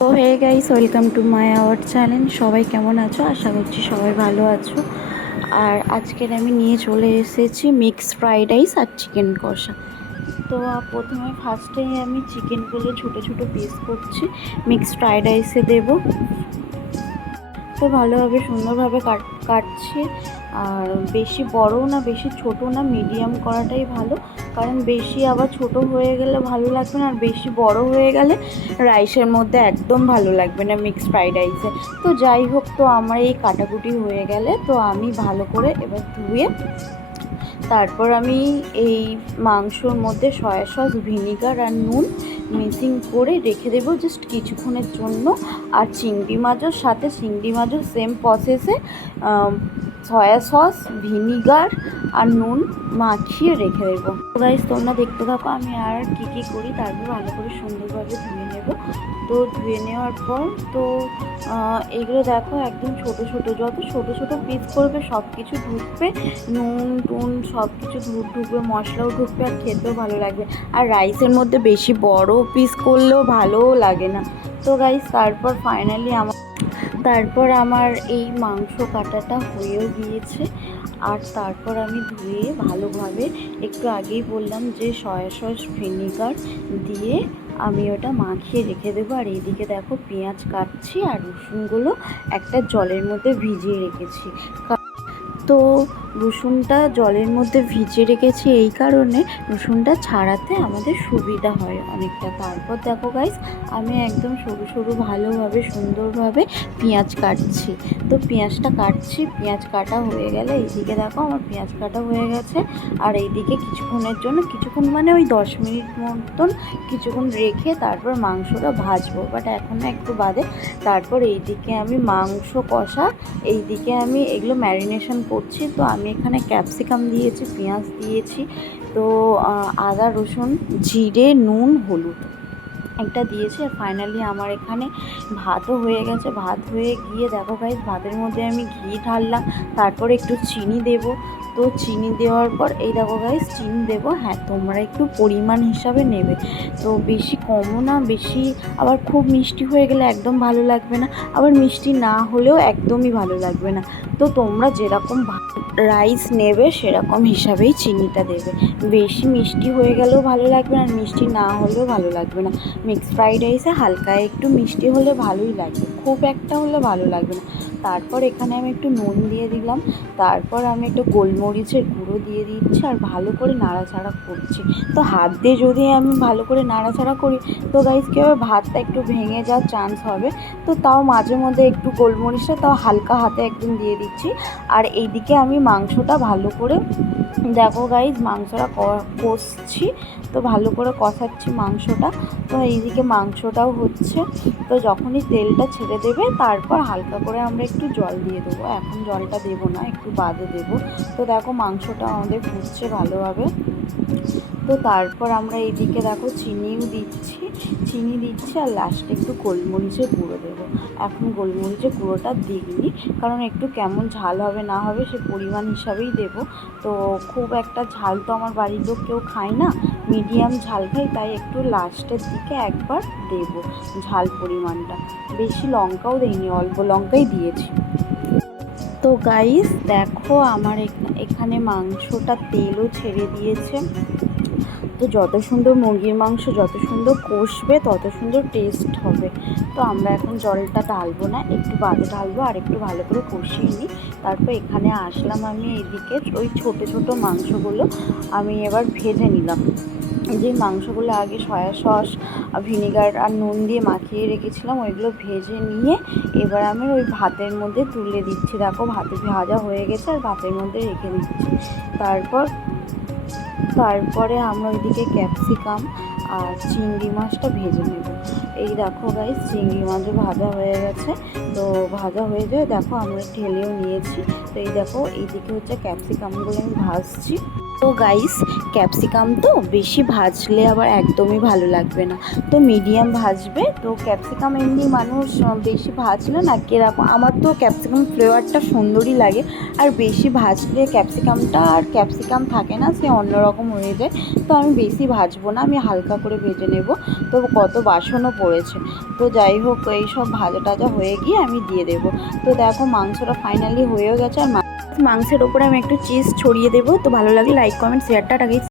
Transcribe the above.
তো hey guys, welcome to my our channel. সবাই কেমন আছো? আশা করছি সবাই ভালো আছো। আর আজকের আমি নিয়ে চলে এসেছি মিক্সড ফ্রাইড রাইস আর চিকেন কষা। তো প্রথমে ফার্স্টেই আমি চিকেনগুলো ছোটো ছোটো পিস করছি, মিক্সড ফ্রাইড রাইসে দেবো। তো ভালোভাবে সুন্দরভাবে কাটছি। আর বেশি বড়ও না বেশি ছোটো না, মিডিয়াম করাটাই ভালো, কারণ বেশি আবার ছোট হয়ে গেলে ভালো লাগবে না, আর বেশি বড় হয়ে গেলে রাইসের মধ্যে একদম ভালো লাগবে না মিক্সড ফ্রাইড রাইসে। তো যাই হোক, তো আমার এই কাটাকুটি হয়ে গেলে তো আমি ভালো করে এবার ধুয়ে তারপর আমি এই মাংসর মধ্যে সয়া সস, ভিনিগার আর নুন মিক্সিং করে রেখে দেবো জাস্ট কিছুক্ষণের জন্য। আর চিংড়ি মাছও সেম প্রসেসে সয়া সস, ভিনিগার আর নুন মাখিয়ে রেখে দেবো। গাইস, তোমরা দেখতে থাকো আমি আর কী করি। তারপর ভালো করে সুন্দরভাবে ধুয়ে নেব। তো ধুয়ে নেওয়ার পর তো এগুলো দেখো একদম ছোট যত ছোট পিস করবে সব কিছু ঢুকবে, নুন টুন সব কিছু ঢুকবে, মশলাও ঢুকবে, আর খেতেও ভালো লাগবে। আর রাইসের মধ্যে বেশি বড় পিস করলেও ভালোও লাগে না। তো গাইস, তারপর আমার এই মাংস কাটাটা হয়েও গিয়েছে। আর তারপর আমি ধুয়ে ভালোভাবে, একটু আগেই বললাম যে সয়া সস, ভিনিগার দিয়ে আমি ওটা মাখিয়ে রেখে দেবো। আর এইদিকে দেখো পেঁয়াজ কাটছি, আর রসুনগুলো একটা জলের মধ্যে ভিজিয়ে রেখেছি। তো রসুনটা জলের মধ্যে ভিজিয়ে রেখেছি এই কারণে রসুনটা ছাড়াতে আমাদের সুবিধা হয় অনেকটা। তারপর দেখো গাইস, আমি একদম সরু ভালোভাবে সুন্দরভাবে পেঁয়াজ কাটছি। তো পেঁয়াজটা কাটছি, পেঁয়াজ কাটা হয়ে গেলে এইদিকে দেখো আমার পেঁয়াজ কাটা হয়ে গেছে। আর এইদিকে কিছুক্ষণ মানে ওই 10 মিনিট মতন কিছুক্ষণ রেখে তারপর মাংসটা ভাজবো, বাট এখনও একটু বাদে। তারপর এইদিকে আমি মাংস কষা, এইদিকে আমি এগুলো ম্যারিনেশন করছি। তো আমি এখানে ক্যাপসিকাম দিয়েছি, পেঁয়াজ দিয়েছি, তো আদা রসুন জিরে নুন হলুদ একটা দিয়েছি। আর ফাইনালি আমার এখানে ভাতও হয়ে গেছে। ভাত হয়ে গিয়ে দেখো গাইস, ভাতের মধ্যে আমি ঘি ঢাললাম, তারপরে একটু চিনি দেবো। তো চিনি দেওয়ার পর এই দেখো গাইস, চিনি দেবো। হ্যাঁ, তোমরা একটু পরিমাণ হিসাবে নেবে, তো বেশি কমও না বেশি আবার খুব মিষ্টি হয়ে গেলে একদম ভালো লাগবে না, আবার মিষ্টি না হলেও একদমই ভালো লাগবে না। তো তোমরা যেরকম রাইস নেবে সেরকম হিসাবেই চিনিটা দেবে। বেশি মিষ্টি হয়ে গেলেও ভালো লাগবে না, আর মিষ্টি না হলেও ভালো লাগবে না। মিক্সড ফ্রাইড রাইসে হালকা একটু মিষ্টি হলে ভালোই লাগবে, খুব একটা হলে ভালো লাগবে না। তারপর এখানে আমি একটু নুন দিয়ে দিলাম, তারপর আমি একটু গোলমরিচের গুঁড়ো দিয়ে দিচ্ছি, আর ভালো করে নাড়াচাড়া করছি। তো হাত দিয়ে যদি আমি ভালো করে নাড়াচাড়া করি তো গাইস কী হবে, ভাতটা একটু ভেঙে যাওয়ার চান্স হবে। তো তাও মাঝে মধ্যে একটু গোলমরিচটা তাও হালকা হাতে একদম দিয়ে দিচ্ছি। আর এইদিকে আমি মাংসটা ভালো করে দেখো গাইজ, মাংসটা কষছি, তো ভালো করে কষাচ্ছি মাংসটা। তো এইদিকে মাংসটাও হচ্ছে। তো যখনই তেলটা ছেড়ে দেবে তারপর হালকা করে আমরা একটু জল দিয়ে দেবো, এখন জলটা দেবো না, একটু বাদে দেবো। তো দেখো মাংসটা আমাদের ফুটছে ভালোভাবে। তো তারপর আমরা এইদিকে দেখো চিনি দিচ্ছি, আর লাস্টে একটু গোলমরিচের গুঁড়ো দেবো। এখন গোলমরিচের গুঁড়োটা দিইনি, কারণ একটু কেমন ঝাল হবে না হবে সে পরিমাণ হিসাবেই দেবো। তো খুব একটা ঝাল তো আমার বাড়ির লোক কেউ খায় না, মিডিয়াম ঝাল খাই, তাই একটু লাস্টের দিকে একবার দেবো ঝাল পরিমাণটা। বেশি লঙ্কাও দেইনি, অল্প লঙ্কাই দিয়েছি। তো গাইস দেখো আমার এখানে মাংসটা তেলও ছেড়ে দিয়েছে। তো যত সুন্দর মুরগির মাংস যত সুন্দর কষবে তত সুন্দর টেস্ট হবে। তো আমরা এখন জলটা ঢালবো না, একটু বাদে ঢালবো, আর একটু ভালো করে কষিয়ে নিই। তারপর এখানে আসলাম আমি এইদিকে ওই ছোটো মাংসগুলো আমি এবার ভেজে নিলাম। যে মাংসগুলো আগে সয়া সস, ভিনেগার আর নুন দিয়ে মাখিয়ে রেখেছিলাম ওইগুলো ভেজে নিয়ে এবার আমি ওই ভাতের মধ্যে তুলে দিচ্ছি। দেখো ভাতে ভাজা হয়ে গেছে, আর ভাতের মধ্যে রেখে দিচ্ছি। তারপরে আমরা ওইদিকে ক্যাপসিকাম আর চিংড়ি মাছটা ভেজে নেব। এই দেখো গাইস, চিংড়ি মাছও ভাজা হয়ে গেছে। তো ভাজা হয়ে যায়, দেখো আমরা ঢেলেও নিয়েছি। তো এই দেখো এইদিকে হচ্ছে ক্যাপসিকামগুলো আমি ভাজছি। তো গাইস, ক্যাপসিকাম তো বেশি ভাজলে আবার একদমই ভালো লাগবে না, তো মিডিয়াম ভাজবে। তো ক্যাপসিকাম এমনি মানুষ বেশি ভাজলে না কীরকম, আমার তো ক্যাপসিকাম ফ্লেভারটা সুন্দরই লাগে, আর বেশি ভাজলে ক্যাপসিকাম থাকে না, সে অন্যরকম হয়ে যায়। তো আমি বেশি ভাজবো না, আমি হালকা করে ভেজে নেব। তো কত বাসনও পড়েছে। তো যাই হোক, এই সব ভাজা টাজা হয়ে গিয়ে আমি দিয়ে দেব। তো দেখো মাংসটা ফাইনালি হয়েও গেছে। আর মাংসের ওপরে আমি একটু চিজ ছড়িয়ে দেবো। তো ভালো লাগলে লাইক কমেন্ট শেয়ারটা আগে